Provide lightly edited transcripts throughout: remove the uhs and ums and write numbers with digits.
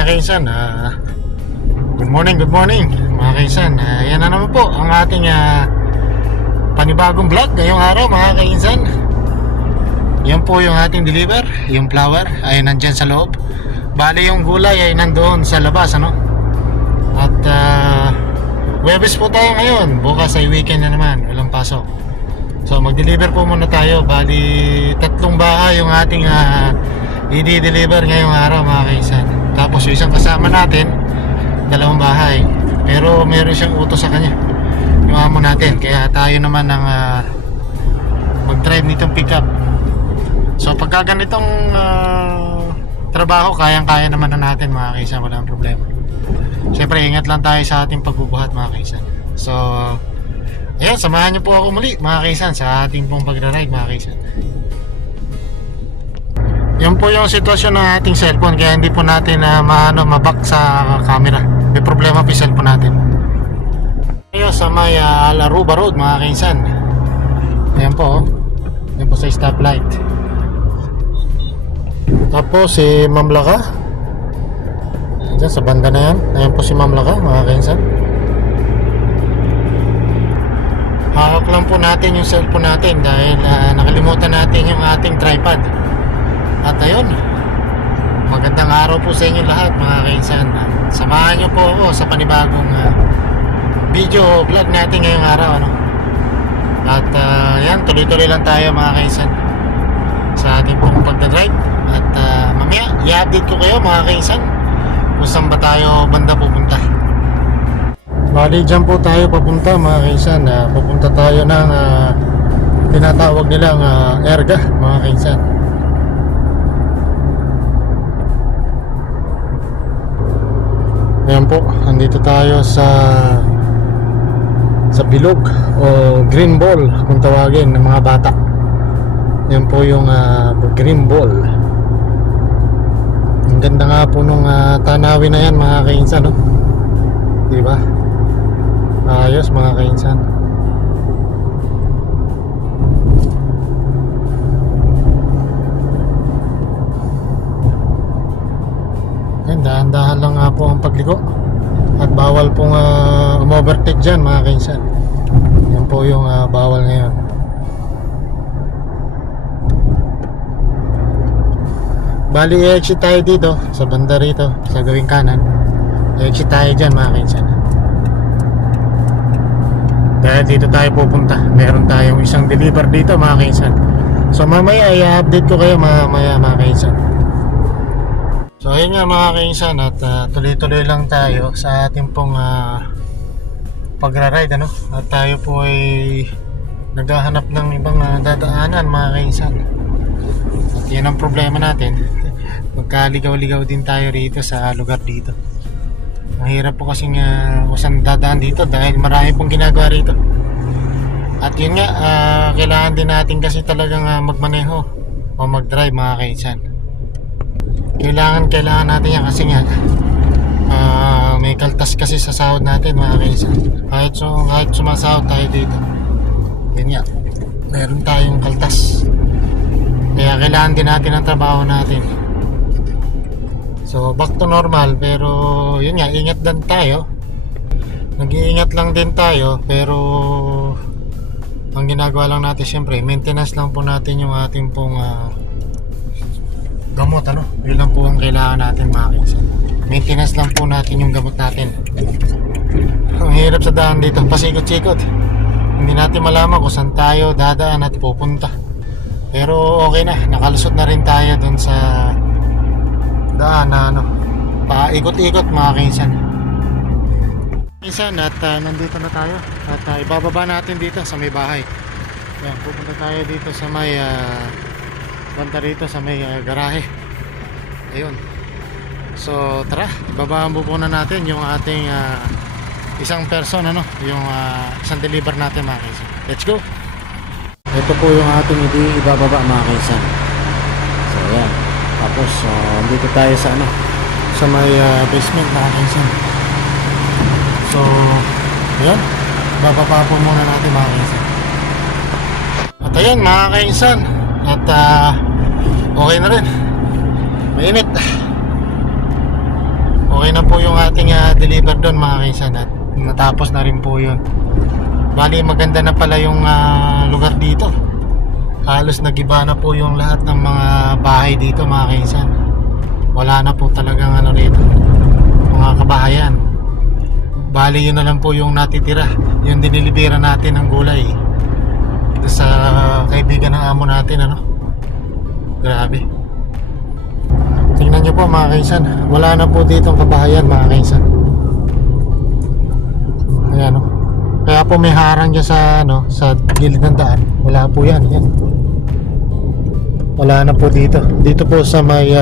mga kainsan, good morning mga kainsan. Yan na naman po ang ating panibagong vlog ngayong araw mga kainsan. Yan po yung ating deliver, yung flower ay nandyan sa loob. Bali yung gulay ay nandoon sa labas, ano. At Webes po tayo ngayon, bukas ay weekend na naman, walang pasok. So mag-deliver po muna tayo. Bali 3 bahay yung ating i-deliver ngayong araw mga kainsan. Tapos yung isang kasama natin 2 bahay, pero meron siyang utos sa kanya, yung amo natin. Kaya tayo naman ang mag-drive nitong pickup. So pagka ganitong trabaho, kayang-kaya naman na natin mga kainsan, walang problema. Siyempre ingat lang tayo sa ating pagbubuhat mga kainsan. So ayan, samahan niyo po ako muli mga kainsan sa ating pong pagra-ride mga kainsan. Yan po yung sitwasyon ng ating cellphone, kaya hindi po natin maback sa camera. May problema po yung cellphone natin. Ngayon sa may Alaruba Road mga kainsan. Ayan po, ayan po sa stoplight. Tapos si Ma'am Laka, ayan sa banda na yan. Ayan po si Ma'am Laka mga kainsan. Hawak lang po natin yung cellphone natin dahil nakalimutan natin yung ating tripod. At ayun, magandang araw po sa inyo lahat mga kainsan. Samahan nyo po ako sa panibagong video vlog natin ngayong araw, ano? At yan, tuloy-tuloy lang tayo mga kainsan sa ating pong pagdadrive. At mamaya i-update ko kayo mga kainsan kung saan ba tayo banda pupunta. Bali dyan po tayo papunta mga kainsan. Pupunta tayo ng tinatawag nilang Erga mga kainsan. Ayan po, andito tayo sa bilog o green ball kung tawagin ng mga bata. Ayan po yung green ball. Ang ganda nga po nung tanawin na yan mga kainsan, no? Diba? Ayos mga kainsan. Dahan-dahan lang nga po ang pagliko. At bawal pong umovertake dyan mga kainsan. Yan po yung bawal ngayon. Bali i-exit tayo dito sa banda rito, sa gawing kanan. I-exit tayo dyan mga kainsan. Dahil dito tayo pupunta, meron tayong isang deliver dito mga kainsan. So mamaya i-update ko kayo mamaya mga kainsan. So ayun nga mga kainsan, at tuloy-tuloy lang tayo sa ating pong pagra-ride, ano? At tayo po ay naghahanap ng ibang dadaanan mga kainsan. At yan ang problema natin. Magkaligaw-ligaw din tayo rito sa lugar dito. Mahirap po kasing saan dadaan dito dahil marami pong ginagawa rito. At yun nga, kailangan din natin kasi talagang magmaneho o mag-drive mga kainsan. Kailangan natin yan kasi nga may kaltas kasi sa sahod natin mga kainsan. Kahit sumasahod tayo dito, yun nga, meron tayong kaltas. Kaya kailangan din natin ang trabaho natin. So back to normal, pero yun nga, ingat din tayo. Nag-iingat lang din tayo, pero ang ginagawa lang natin syempre, maintenance lang po natin yung ating pong gamot, ano? Yun lang po ang kailangan natin mga kainsan. Maintenance lang po natin yung gamot natin. Ang hirap sa daan dito, pasikot-sikot. Hindi natin malaman kung saan tayo dadaan at pupunta. Pero okay na, nakalusot na rin tayo dun sa daan na paikot-ikot mga kainsan. At nandito na tayo. At ibababa natin dito sa may bahay. Yan, pupunta tayo dito sa may banda rito sa may garahe. Ayun. So tara, ibabaan po na natin yung ating isang person, ano, yung isang deliver natin mga kainsan. Let's go. Ito po yung ating ibababa mga kainsan. So ayan. Tapos dito tayo sa sa may basement mga kainsan. So ayan, bababa po muna natin mga kainsan. At ayan mga kainsan, at okay na rin, mainit. Okay na po yung ating deliver doon mga kaisan, at natapos na rin po yun. Bali maganda na pala yung lugar dito. Halos nagiba na po yung lahat ng mga bahay dito mga kaisan. Wala na po talagang ano rito, mga kabahayan. Bali yun na lang po yung natitira, yung dinilibera natin ng gulay sa kaibigan ng amo natin, ano. Grabe. Tingnan nyo po mga kaisan, wala na po dito ang kabahayan mga kaisan. Ayan, no? Kaya po may harang dyan sa, ano, sa gilid ng daan. Wala po yan, yan. Wala na po dito. Dito po sa may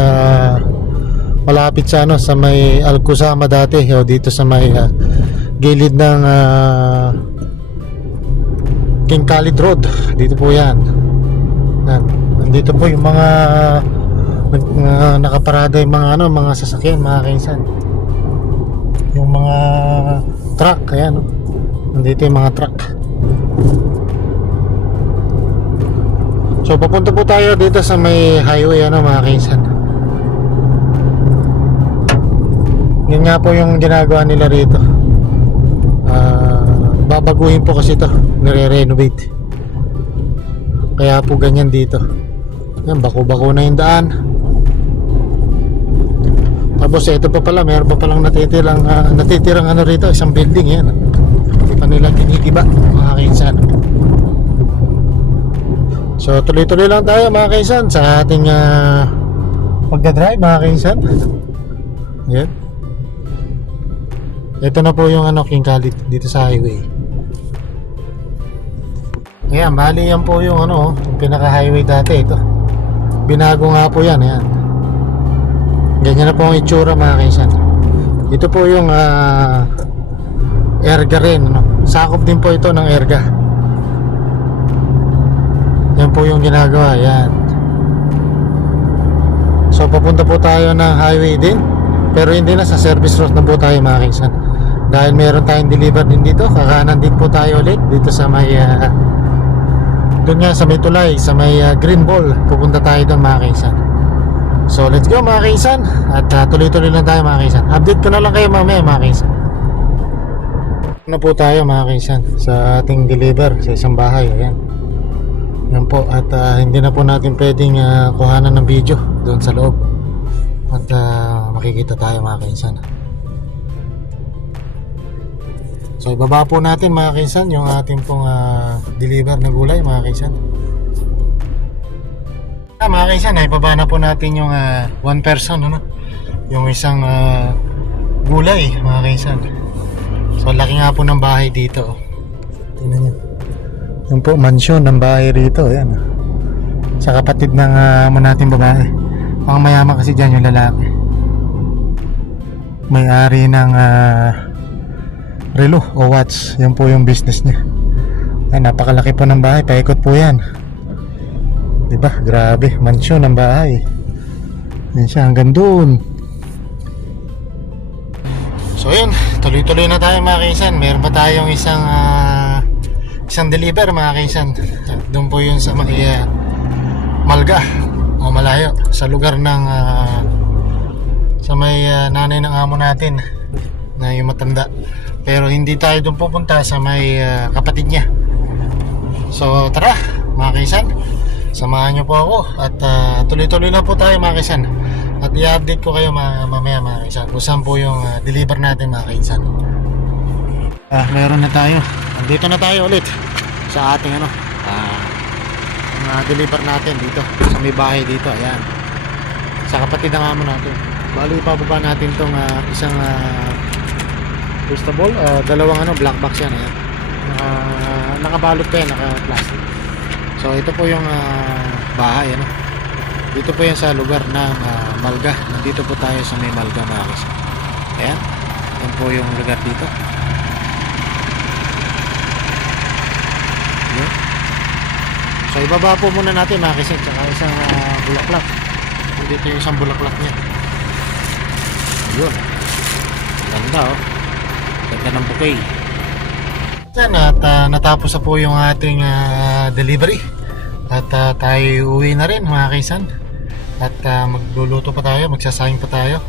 malapit sa, ano, sa may Alcosama dati, o dito sa may gilid ng King Khalid Road. Dito po yan. Yan. Nandito po yung mga nakaparada yung mga, ano, mga sasakyan mga kaisan. Yung mga truck, ayan, no? Nandito yung mga truck. So papunta po tayo dito sa may highway, ano mga kaisan. Yun nga po yung ginagawa nila rito. Babaguhin po kasi ito, nire-renovate. Kaya po ganyan dito. Yan, bako-bako na yung daan. Tapos ito pa pala, meron pa palang natitirang ano rito, isang building yan. Hindi pa nila ginigiba mga kaisan. So tuloy-tuloy lang tayo mga kaisan sa ating pagdadrive mga kaisan. Yan. Ito na po yung, ano, King Khalid dito sa highway. Ayan, bali yan po yung, ano, yung pinaka-highway dati ito. Binago nga po yan, ayan. Ganyan na po ang itsura mga kaisan. Ito po yung Erga rin, ano? Sakop din po ito ng Erga. Yan po yung ginagawa, yan. So papunta po tayo ng highway din, pero hindi na, sa service road na po tayo mga kaisan. Dahil meron tayong deliver din dito, kakanan din po tayo ulit dito sa may doon nga sa may tulay, sa may green ball. Pupunta tayo doon mga kaisan. So let's go mga kaisan. At tuloy-tuloy lang tayo mga kaisan. Update ko na lang kayo mamaya mga kaisan. Na po tayo mga kaisan sa ating deliver sa isang bahay. Ayan. Yan po. At hindi na po natin pwedeng kuhanan ng video doon sa loob. At makikita tayo mga kaisan. So ibaba po natin mga kaisan yung ating pong deliver na gulay mga kaisan. Mga kaisan, ibaba na po natin yung one person, ano? Yung isang gulay mga kaisan. So laki nga po ng bahay dito. Tingnan nyo. Yung po mansyon ng bahay rito. Ayan. Sa kapatid ng amo natin babae. Ang mayaman kasi dyan yung lalaki. May-ari ng Relo o Watts. Yan po yung business niya. Ay, napakalaki po ng bahay. Paikot po yan. Diba? Grabe. Mansyon ng bahay. Yan siya. Hanggang doon. So yun. Tuloy-tuloy na tayo mga kaisan. Meron pa tayong isang deliver mga kaisan. Doon po yun sa Malga o malayo. Sa lugar ng sa may nanay ng amo natin na yung matanda. Pero hindi tayo doon pupunta, sa may kapatid niya. So tara mga kaisan, samahan nyo po ako. At tuloy-tuloy lang po tayo mga kaisan. At i-update ko kayo mamaya mga kaisan kung saan po yung deliver natin mga kaisan. Meron na tayo. Andito na tayo ulit sa ating deliver natin dito sa may bahay dito. Ayan, sa kapatid ng amo natin. Bali ipababa natin tong isang vegetable, dalawang black box yan. Ayan. Nakabalot pa yan, naka-plastic. So ito po yung bahay, ano. Dito po yan sa lugar ng Malga. Nandito po tayo sa may Malga mga kaisan. Ayan, yan po yung lugar dito. Ayan. So ibaba po muna natin mga kaisan, tsaka isang bulaklak. Dito yung isang bulaklak niya. Ayun, ganda, oh. Ganda ng bouquet. At natapos na po yung ating delivery. At tayo uwi na rin mga kaisan. At magluluto pa tayo, magsasayang pa tayo.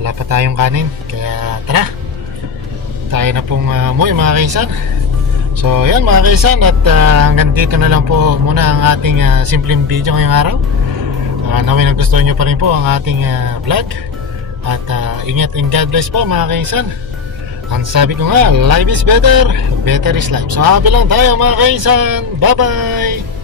Wala pa tayong kanin. Kaya tara, tayo na pong umuwi mga kaisan. So yan mga kaisan, at hanggang dito na lang po muna ang ating simpleng video ngayong araw. Naway nagustuhan nyo pa rin po ang ating vlog. At ingat and God bless po mga kaisan. Ang sabi ko nga, life is better, better is life. So happy lang tayo mga kaisan. Bye bye.